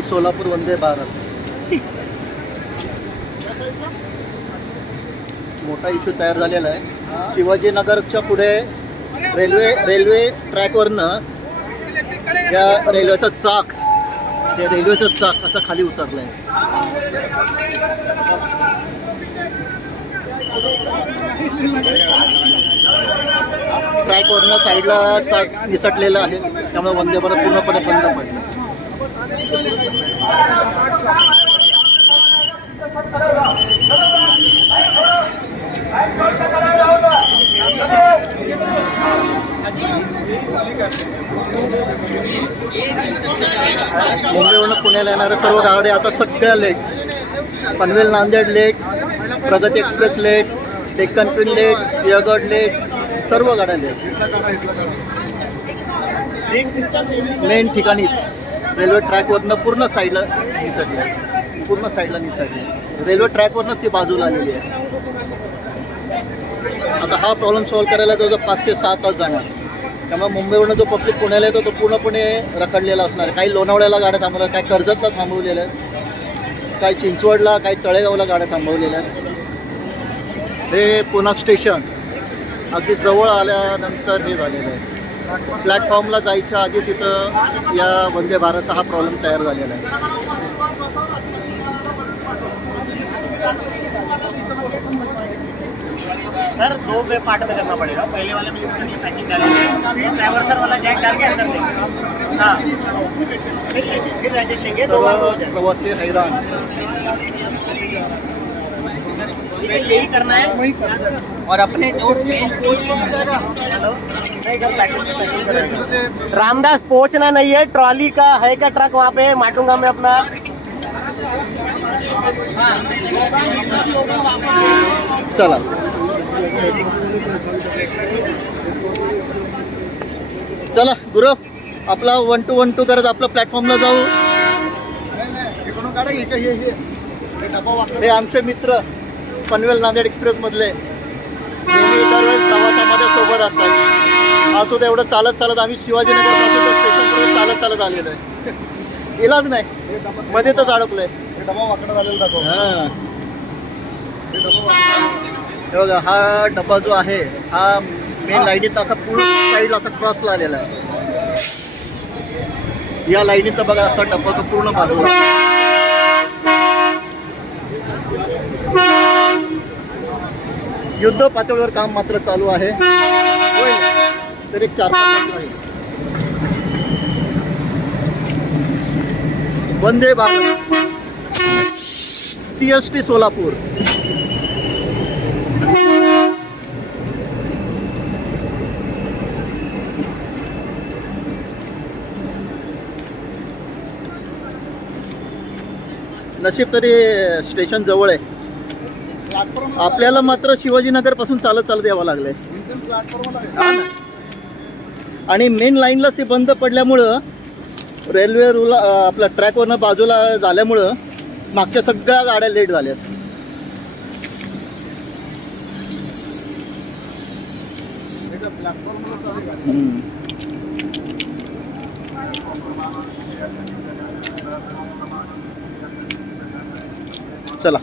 मुंबई सोलापूर वंदे भारत मोठा इश्यू तयार झालेला आहे. शिवाजीनगरच्या पुढे रेल्वे ट्रॅकवरनं या रेल्वेचं चाक असं खाली उतरलं आहे. ट्रॅकवरनं साईडला चाक निसटलेलं आहे, त्यामुळे वंदे भारत पूर्णपणे बंद पडलं. मुंबईवरून पुण्याला येणाऱ्या सर्व गाड्या आता सगळ्या late. Panvel Nanded late, Pragati Express late, Deccan Queen late, Sinhagad late, सर्व गाड्या लेट. मेन ठिकाणीच रेल्वे ट्रॅकवरनं पूर्ण साईडला निसटली. रेल्वे ट्रॅकवरनंच ती बाजूला आलेली आहे. आता हा प्रॉब्लेम सॉल्व्ह करायला जवळजवळ 5 ते 6 तास जाणार. त्यामुळे मुंबईवरून जो पब्लिक पुण्याला येतो तो पूर्णपणे रखडलेला असणार आहे. काही लोणावळ्याला गाड्या थांबवल्या, काही कर्जतला थांबवलेल्या आहेत, काही चिंचवडला, काही तळेगावला गाड्या थांबवलेल्या आहेत. हे पुणे स्टेशन अगदी जवळ आल्यानंतर हे झालेलं आहे. प्लॅटफॉर्मला जायच्या आधीच इथं या वंदे भारतचा हा प्रॉब्लेम तयार झालेला आहे. सर 2 पार्ट में करना पड़ेगा. पहले वाले में जितनी पैकिंग डालेंगे, ड्राइवर सर वाला जैक डाल के अंदर देंगे. हाँ, फिर रैकेट लेंगे. प्रवासी हैरान. यही करना है. और अपने जो रामदास पहुंचना नहीं है. ट्रॉली का है क्या ट्रक वहाँ पे माटुंगा में अपना. चला चला गुरु, आपला 1 to 1 करत आपलं प्लॅटफॉर्मला जाऊ. हे आमचे मित्र पनवेल नांदेड एक्सप्रेसमधले प्रवासामध्ये सोबत असतात. आज सुद्धा एवढं चालत आम्ही शिवाजीनगर स्टेशनपर्यंत चालत आलेलो आहे. इलाज नाही, मध्ये तर अडकलोय. हां, बघा हा डबा जो आहे हा मेन लाईनीत असा पूर्ण साईडला असा क्रॉसला आलेला आहे. या लाईनीत बघा असा डबा तो पूर्ण बाजूला. युद्ध पातळीवर काम मात्र चालू आहे. तर एक 4-5 तास आहे. वंदे भारत CST सोलापूर. नशीब तरी स्टेशन जवळ आहे. आपल्याला मात्र शिवाजीनगर पासून चालत यावं लागलंय. आणि मेन लाईनलाच ते बंद पडल्यामुळं रेल्वे रूल आपल्या ट्रॅकवरनं बाजूला झाल्यामुळं मागच्या सगळ्या गाड्या लेट झाल्यात. चला